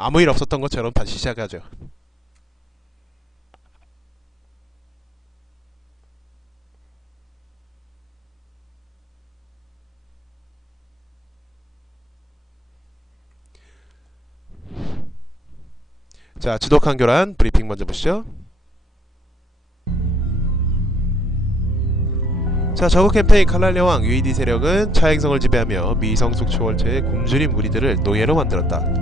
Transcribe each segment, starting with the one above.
아무 일 없었던 것처럼 다시 시작하죠. 자, 지독한 교란 브리핑 먼저 보시죠. 자, 저국 캠페인 칼날 여왕 UED 세력은 차행성을 지배하며 미성숙 초월체의 굶주린 무리들을 노예로 만들었다.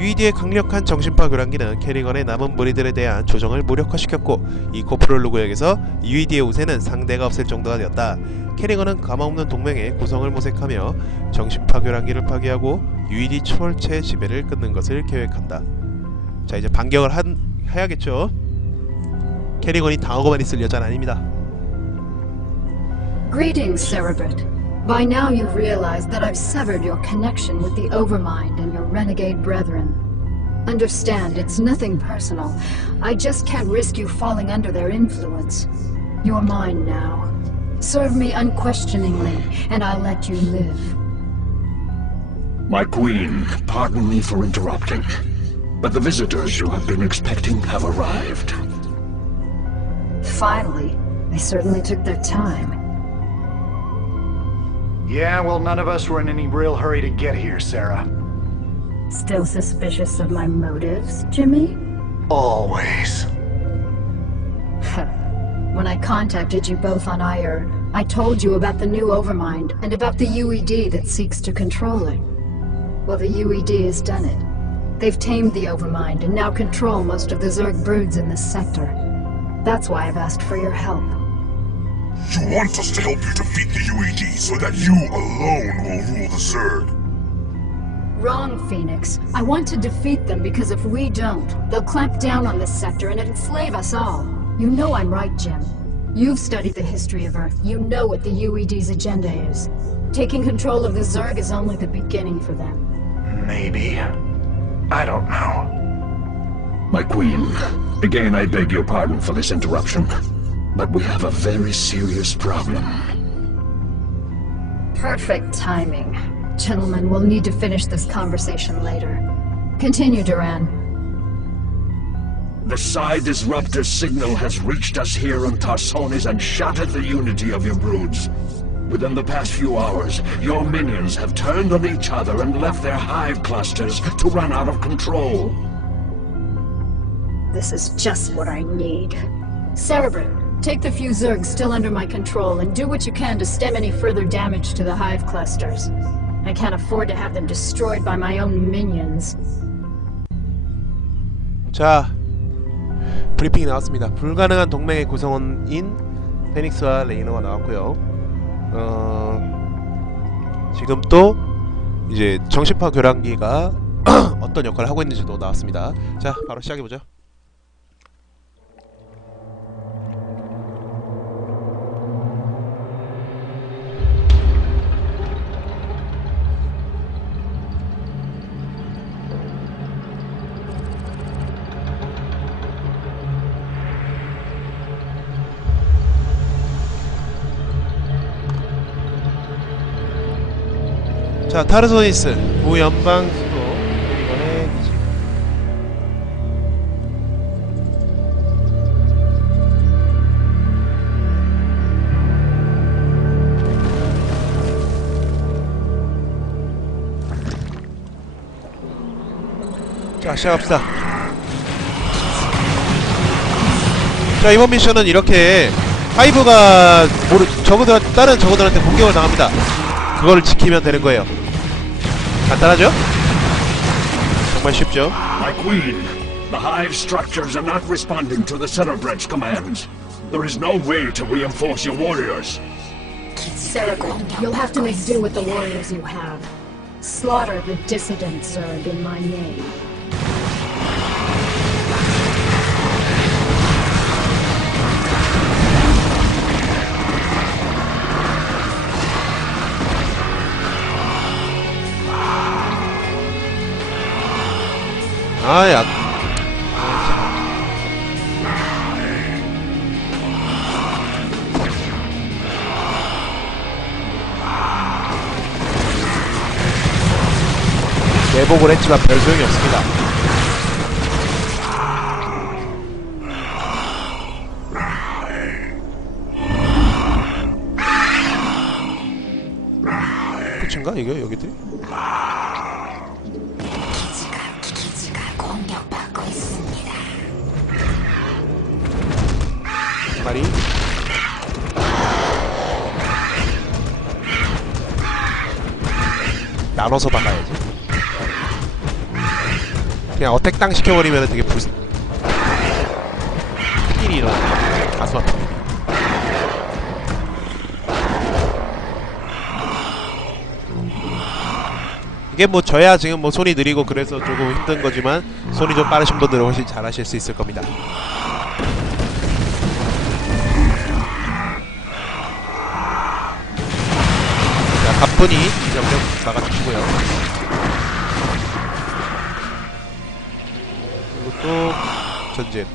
UED의 강력한 정신파 교란기는 캐리건의 남은 무리들에 대한 조정을 무력화시켰고 이 코프롤루 구역에서 UED의 우세는 상대가 없을 정도가 되었다. 캐리건은 가망없는 동맹의 구성을 모색하며 정신파 교란기를 파괴하고 UED 초월체의 지배를 끊는 것을 계획한다. 자 이제 반격을 한, 해야겠죠. 캐리건이 당하고만 있을 여자는 아닙니다. Greetings, Cerebrit. By now you've realized that I've severed your connection with the Overmind and your renegade brethren. Understand, it's nothing personal. I just can't risk you falling under their influence. You're mine now. Serve me unquestioningly, and I'll let you live. My queen, pardon me for interrupting, but the visitors you have been expecting have arrived. Finally, they certainly took their time. Yeah, well, none of us were in any real hurry to get here, Sarah. Still suspicious of my motives, Jimmy? Always. When I contacted you both on IR, I told you about the new Overmind and about the UED that seeks to control it. Well, the UED has done it. They've tamed the Overmind and now control most of the Zerg broods in this sector. That's why I've asked for your help. You want us to help you defeat the UED so that you alone will rule the Zerg. Wrong, Phoenix. I want to defeat them because if we don't, they'll clamp down on this sector and enslave us all. You know I'm right, Jim. You've studied the history of Earth. You know what the UED's agenda is. Taking control of the Zerg is only the beginning for them. Maybe. I don't know. My queen, again I beg your pardon for this interruption, but we have a very serious problem. Perfect timing. Gentlemen, we'll need to finish this conversation later. Continue, Duran. The Psi Disruptor signal has reached us here on Tarsonis and shattered the unity of your broods. Within the past few hours, your minions have turned on each other and left their hive clusters to run out of control. This is just what I need. Cerebrin, take the few Zergs still under my control and do what you can to stem any further damage to the hive clusters. I can't afford to have them destroyed by my own minions. 자 브리핑이 나왔습니다. 불가능한 동맹의 구성원인 페닉스와 레이너가 나왔고요. 어, 지금 또 이제 정신파 교란기가 어떤 역할을 하고 있는지도 나왔습니다. 자 바로 시작해 보죠. 자 타르소니스 무연방 수도 이번에. 자 시작합시다 자 이번 미션은 이렇게 하이브가 모르 저그들 다른 저그들한테 공격을 당합니다 그거를 지키면 되는 거예요. 간단하죠? 정말 쉽죠? My queen, the hive structures are not responding to the Cerebridge commands. There is no way to reinforce your warriors. Cerebrin, you'll have to make do with the warriors you have. Slaughter the dissident Zerg in my name. 아, 야. 대복을 했지만 별 소용이 없습니다. 끝인가 이거 여기들이? 나눠서 박아야지. 그냥 어택 땅 시켜버리면 되게 불 큰일이 일어나 가슴 아픕니다 이게 뭐 저야 지금 뭐 손이 느리고 그래서 조금 힘든 거지만 손이 좀 빠르신 분들은 훨씬 잘하실 수 있을 겁니다 자, 가뿐히 이 점령 막아주시고요. 그리고 또 전진.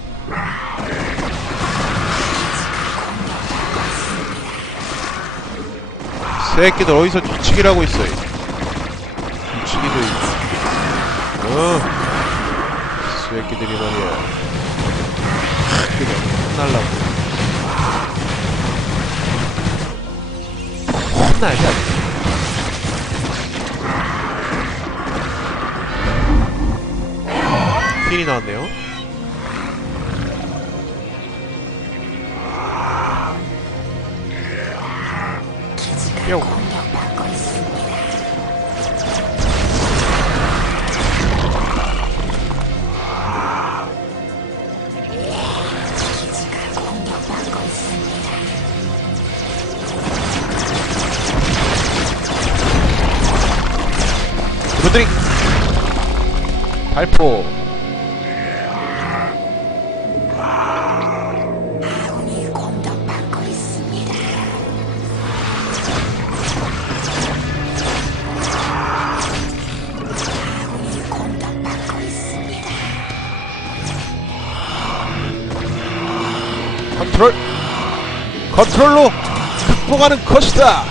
새끼들 어디서 뒤치기를 하고 있어요. 뒤치기도 있고. 어. 새끼들이 말이야. 그냥 혼날라고. 혼나야지 핀이 나왔네요. 뿅. 발포 컨트롤. 컨트롤로 극복하는 것이다.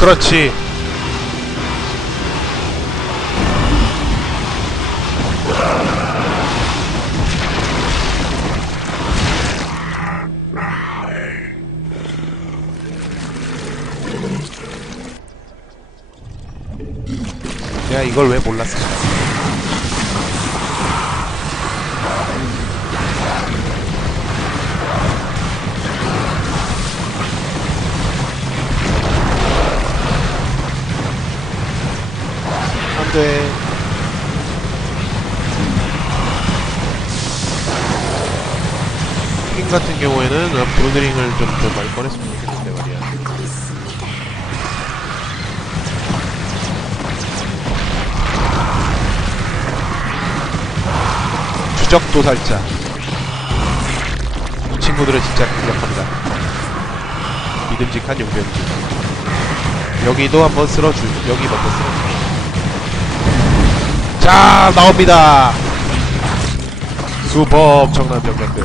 그렇지 내가 이걸 왜 몰랐을까 안돼. 킹 같은 경우에는 브로드링을 좀더 많이 좋겠 추적 도살자 이 친구들은 진짜 강력합니다. 믿음직한 용병이지 여기도 한번 쓸어주 여기 먼저 쓸어주 자 나옵니다. 수퍼 엄청난 병력들.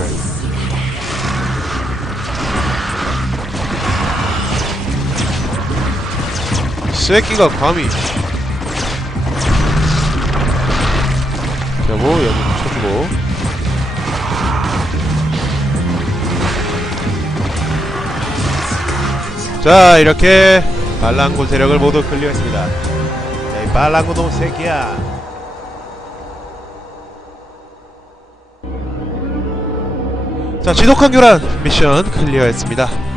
새끼가 감히. 여보 여기 쳐주고. 자 이렇게 발랑군 세력을 모두 클리어했습니다. 야, 이 발랑군 놈 새끼야. 자 지독한 교란 미션 클리어했습니다